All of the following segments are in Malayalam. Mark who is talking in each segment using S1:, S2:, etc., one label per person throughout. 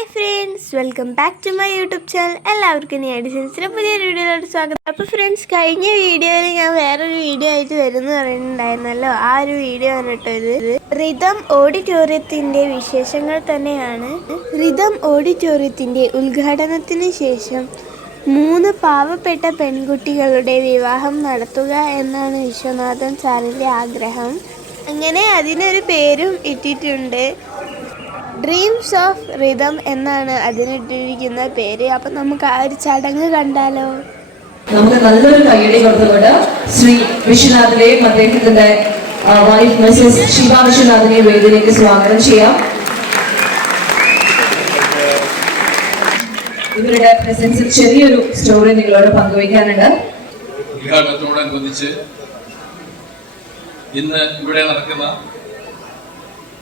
S1: Hi friends welcome back to my YouTube channel എല്ലാവർക്കും ഈ എഡിഷൻസിന്റെ പുതിയൊരു വീഡിയോയിലോട്ട് സ്വാഗതം. അപ്പോൾ ഫ്രണ്ട്സ് കഴിഞ്ഞ വീഡിയോയിൽ ഞാൻ വേറൊരു വീഡിയോ ആയിട്ട് വരുമെന്ന് പറയുന്നുണ്ടായിരുന്നല്ലോ. ആ ഒരു വീഡിയോ ആണ് കേട്ടോ ഇത്. റിതം ഓഡിറ്റോറിയത്തിന്റെ വിശേഷങ്ങൾ തന്നെയാണ്. റിതം ഓഡിറ്റോറിയത്തിന്റെ ഉദ്ഘാടനത്തിന് ശേഷം മൂന്ന് പാവപ്പെട്ട പെൺകുട്ടികളുടെ വിവാഹം നടത്തുക എന്നാണ് വിശ്വനാഥൻ സാറിന്റെ ആഗ്രഹം. അങ്ങനെ അതിനൊരു പേരും ഇട്ടിട്ടുണ്ട്. ഡ്രീംസ് ഓഫ് റിതം എന്നാണ് അതിനിട്ടിരിക്കുന്ന പേര്. അപ്പം നമുക്ക് ആ ഒരു ചടങ്ങ് കണ്ടാലോ?
S2: നമുക്ക് നല്ലൊരു കയ്യടി കൊടുത്തുകൊണ്ട് ശ്രീ വിശ്വനാഥിനെയും അദ്ദേഹത്തിന്റെ വൈഫ് മിസ്സസ് ശിവ വിശ്വനാഥിനെയും വേദിയിലേക്ക് സ്വാഗതം ചെയ്യാം. ഇവരുടെ പ്രസൻസിൽ ചെറിയൊരു സ്റ്റോറി നിങ്ങളോട് പങ്കുവയ്ക്കാനുണ്ട്.
S3: ഉദ്ഘാടനത്തോടനുബന്ധിച്ച് ഇന്ന് ഇവിടെ നടക്കുന്ന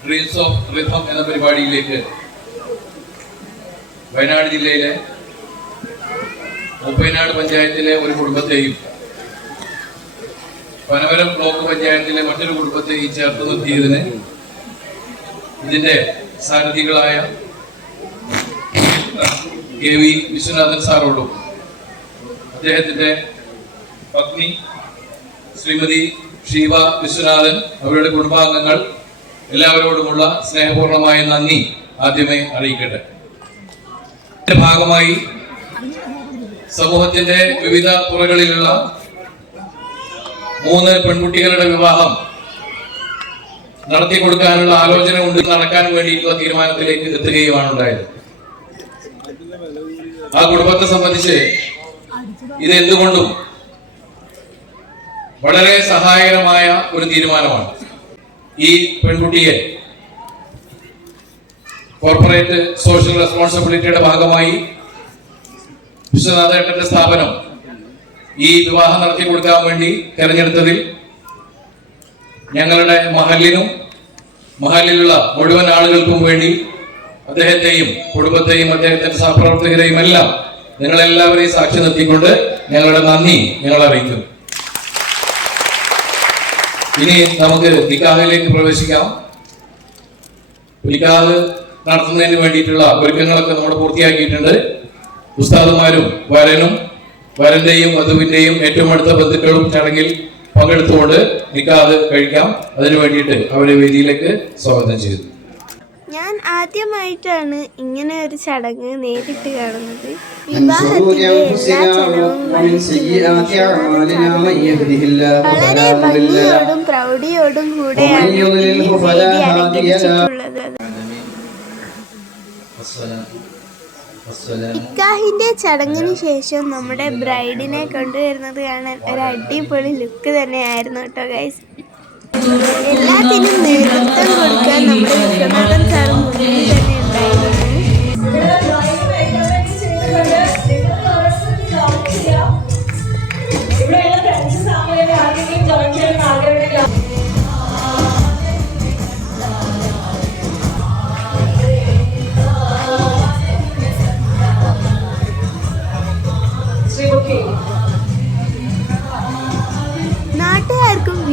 S3: ഡ്രീംസ് ഓഫ് റിഥം എന്ന പരിപാടിയിലേക്ക് വയനാട് ജില്ലയിലെ മുപ്പൈനാട് പഞ്ചായത്തിലെ ഒരു കുടുംബത്തെയും പനവരം ബ്ലോക്ക് പഞ്ചായത്തിലെ മറ്റൊരു കുടുംബത്തെയും ചേർത്ത് നിർത്തിയതിന് ഇതിന്റെ സാരഥികളായ കെ വി വിശ്വനാഥൻ സാറോടും അദ്ദേഹത്തിന്റെ പത്നി ശ്രീമതി ഷീവ വിശ്വനാഥൻ അവരുടെ കുടുംബാംഗങ്ങൾ എല്ലാവരോടുമുള്ള സ്നേഹപൂർണമായ നന്ദി ആദ്യമേ അറിയിക്കട്ടെ. ഭാഗമായി സമൂഹത്തിന്റെ വിവിധ തുറകളിലുള്ള മൂന്ന് പെൺകുട്ടികളുടെ വിവാഹം നടത്തി കൊടുക്കാനുള്ള ആലോചന കൊണ്ട് നടക്കാൻ വേണ്ടിയിട്ടുള്ള തീരുമാനത്തിലേക്ക് എത്തുകയുമാണ് ഉണ്ടായത് ആ കുടുംബത്തെ സംബന്ധിച്ച് ഇത് എന്തുകൊണ്ടും വളരെ സഹായകരമായ ഒരു തീരുമാനമാണ്. ഈ പെൺകുട്ടിയെ കോർപ്പറേറ്റ് സോഷ്യൽ റെസ്പോൺസിബിലിറ്റിയുടെ ഭാഗമായി വിശ്വനാഥേട്ടന്റെ സ്ഥാപനം ഈ വിവാഹം നടത്തി കൊടുക്കാൻ വേണ്ടി തെരഞ്ഞെടുത്തതിൽ ഞങ്ങളുടെ മഹലിനും മഹലിലുള്ള മുഴുവൻ ആളുകൾക്കും വേണ്ടി അദ്ദേഹത്തെയും കുടുംബത്തെയും അദ്ദേഹത്തിന്റെ സഹപ്രവർത്തകരെയും എല്ലാം നിങ്ങളെല്ലാവരെയും സാക്ഷി നിർത്തിക്കൊണ്ട് ഞങ്ങളുടെ നന്ദി ഞങ്ങൾ ഇനി നമുക്ക് നിക്കാഹിലേക്ക് പ്രവേശിക്കാം. നിക്കാഹ് നടത്തുന്നതിന് വേണ്ടിയിട്ടുള്ള ഒരുക്കങ്ങളൊക്കെ നമ്മൾ പൂർത്തിയാക്കിയിട്ടുണ്ട്. ഉസ്താദുമാരും വരനും വരന്റെയും വധുവിന്റെയും ഏറ്റവും അടുത്ത ബന്ധുക്കളും ചടങ്ങിൽ പങ്കെടുത്തുകൊണ്ട് നിക്കാഹ് കഴിക്കാം. അതിനു വേണ്ടിയിട്ട് അവരെ വേദിയിലേക്ക് സ്വാഗതം ചെയ്തു
S1: ഞാൻ ആദ്യമായിട്ടാണ് ഇങ്ങനെ ഒരു ചടങ്ങ് നേരിട്ട് കാണുന്നത്. ഭംഗിയോടും പ്രൗഢിയോടും കൂടെയാണ് ഇക്കാഹിന്റെ ചടങ്ങിന് ശേഷം നമ്മുടെ ബ്രൈഡിനെ കൊണ്ടുവരുന്നത് കാണാൻ ഒരു അടിപൊളി ലുക്ക് തന്നെയായിരുന്നു കേട്ടോ ഗൈസ് എല്ലാത്തിനും നേതൃത്വം കൊടുക്കാൻ നമ്മുടെ വിശ്വനാഥൻ സാർ മുന്നിൽ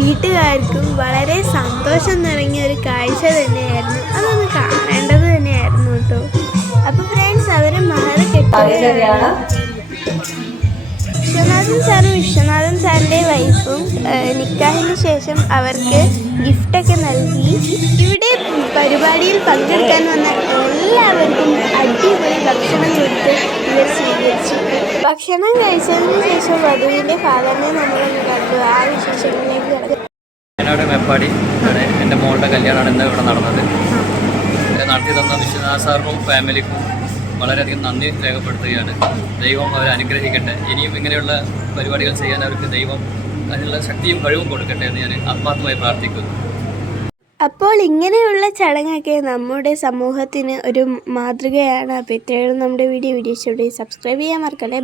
S1: വീട്ടുകാർക്കും വളരെ സന്തോഷം നിറങ്ങിയ ഒരു കാഴ്ച തന്നെയായിരുന്നു. അതൊന്ന് കാണേണ്ടത് തന്നെയായിരുന്നു കേട്ടോ. അപ്പൊ ഫ്രണ്ട്സ് അവരെ മാറി കെട്ടുകയാണ്. വിശ്വനാഥൻ സാറും വിശ്വനാഥൻ സാറിന്റെ വൈഫും നിക്കാഹിന് ശേഷം അവർക്ക് ഗിഫ്റ്റൊക്കെ നൽകി. ഇവിടെ പരിപാടിയിൽ പങ്കെടുക്കാൻ വന്ന എല്ലാവർക്കും അടിപൊളി ഭക്ഷണം കൊടുത്ത് ഇവർ സ്വീകരിച്ചു ഭക്ഷണം കഴിച്ചതിന് ശേഷം വധുവിന്റെ ഫാദറിനെ നമ്മളൊന്ന് കണ്ടു ആ വിശേഷങ്ങളിലേക്ക് കണ്ടു
S4: ഞാനവിടെ മേപ്പാടി. ഇവിടെ എന്റെ മോളുടെ കല്യാണമാണ് ഇന്ന് ഇവിടെ നടന്നത്. നടത്തി തന്ന വിശ്വനാഥ് സാറിനും ഫാമിലിക്കും വളരെയധികം നന്ദി രേഖപ്പെടുത്തുകയാണ്. ദൈവം അവരെ അനുഗ്രഹിക്കട്ടെ. ഇനിയും ഇങ്ങനെയുള്ള പരിപാടികൾ ചെയ്യാൻ അവർക്ക് ദൈവം അതിനുള്ള ശക്തിയും കഴിവും കൊടുക്കട്ടെ എന്ന് ഞാൻ ആത്മാർത്ഥമായി പ്രാർത്ഥിക്കുന്നു.
S1: അപ്പോൾ ഇങ്ങനെയുള്ള ചടങ്ങൊക്കെ നമ്മുടെ സമൂഹത്തിന് ഒരു മാതൃകയാണ്. ഇത്രയും നമ്മുടെ വീഡിയോ. വീഡിയോ സബ്സ്ക്രൈബ് ചെയ്യാൻ മറക്കല്ലേ?